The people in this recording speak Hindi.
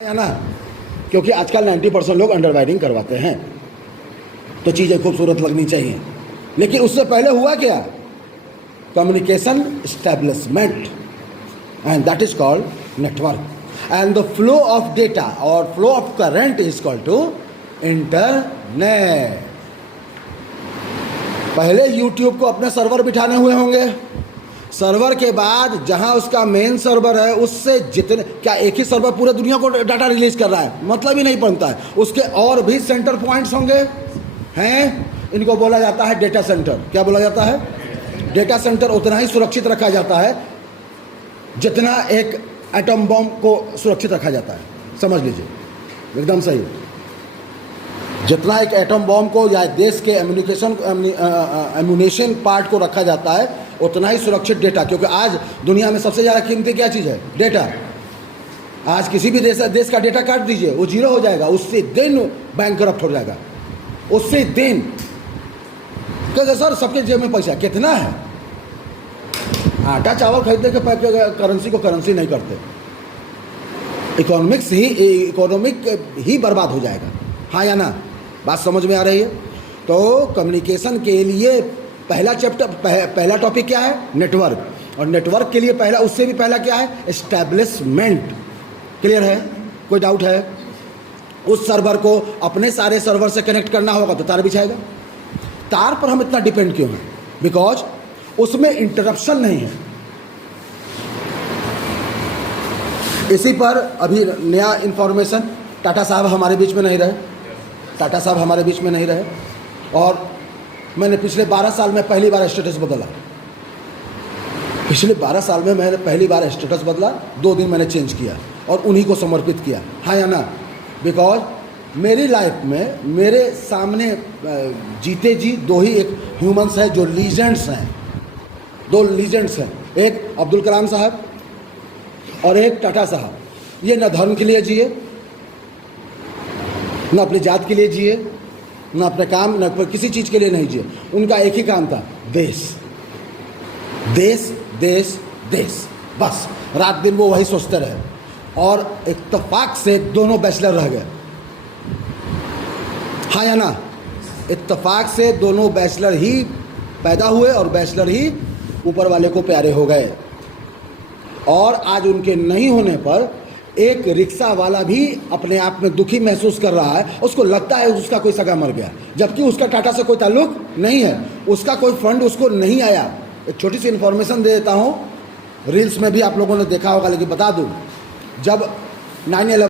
है ना, क्योंकि आजकल 90% लोग अंडर वायरिंग करवाते हैं, तो चीज़ें खूबसूरत लगनी चाहिए। लेकिन उससे पहले हुआ क्या? Communication establishment, and that is called network. And the flow of data और flow of current is called to internet. पहले यूट्यूब को अपने सर्वर बिठाने हुए होंगे, सर्वर के बाद जहां उसका मेन सर्वर है उससे जितने, क्या एक ही सर्वर पूरे दुनिया को डाटा रिलीज कर रहा है? मतलब ही नहीं बनता है। उसके और भी सेंटर पॉइंट्स होंगे, हैं, इनको बोला जाता है डेटा सेंटर। क्या बोला जाता है? डेटा सेंटर उतना ही सुरक्षित रखा जाता है जितना एक एटम बम को सुरक्षित रखा जाता है। समझ लीजिए, एकदम सही। जितना एक एटम बम को या देश के एम्यूनेशन पार्ट को रखा जाता है उतना ही सुरक्षित डेटा, क्योंकि आज दुनिया में सबसे ज़्यादा कीमती क्या चीज़ है? डेटा। आज किसी भी देश का डेटा काट दीजिए, वो जीरो हो जाएगा, उसी दिन बैंक करप्ट हो जाएगा, उसी दिन। क्योंकि सर सबके जेब में पैसा कितना है? आटा चावल खरीदने के करेंसी को करेंसी नहीं करते, इकोनॉमिक ही बर्बाद हो जाएगा। हाँ या ना? बात समझ में आ रही है? तो कम्युनिकेशन के लिए पहला चैप्टर, पहला टॉपिक क्या है? नेटवर्क। और नेटवर्क के लिए पहला, उससे भी पहला क्या है? एस्टैब्लिशमेंट। क्लियर है? कोई डाउट है? उस सर्वर को अपने सारे सर्वर से कनेक्ट करना होगा तो तार बिछाएगा। तार पर हम इतना डिपेंड क्यों हैं? बिकॉज उसमें इंटरप्शन नहीं है। इसी पर अभी नया इंफॉर्मेशन, टाटा साहब हमारे बीच में नहीं रहे, टाटा साहब हमारे बीच में नहीं रहे, और मैंने पिछले 12 साल में पहली बार स्टेटस बदला। पिछले 12 साल में मैंने पहली बार स्टेटस बदला, 2 दिन मैंने चेंज किया और उन्हीं को समर्पित किया। हाँ या ना? बिकॉज मेरी लाइफ में मेरे सामने जीते जी 2 ही एक ह्यूमंस हैं जो लीजेंड्स हैं, 2 लीजेंड्स हैं, एक अब्दुल कलाम साहब और एक टाटा साहब। ये न धर्म के लिए जिए, न अपनी जात के लिए जिए, न अपने काम, न किसी चीज़ के लिए नहीं जिए। उनका एक ही काम था, देश देश देश देश, बस रात दिन वो वही सोचते रहे। और इत्तेफाक से दोनों बैचलर रह गए। हाँ या ना? इत्तेफाक से दोनों बैचलर ही पैदा हुए और बैचलर ही ऊपर वाले को प्यारे हो गए। और आज उनके नहीं होने पर एक रिक्शा वाला भी अपने आप में दुखी महसूस कर रहा है। उसको लगता है उसका कोई सगा मर गया, जबकि उसका टाटा से कोई ताल्लुक नहीं है, उसका कोई फंड उसको नहीं आया। एक छोटी सी इन्फॉर्मेशन दे देता हूँ, रील्स में भी आप लोगों ने देखा होगा, लेकिन बता दूँ, जब 9/11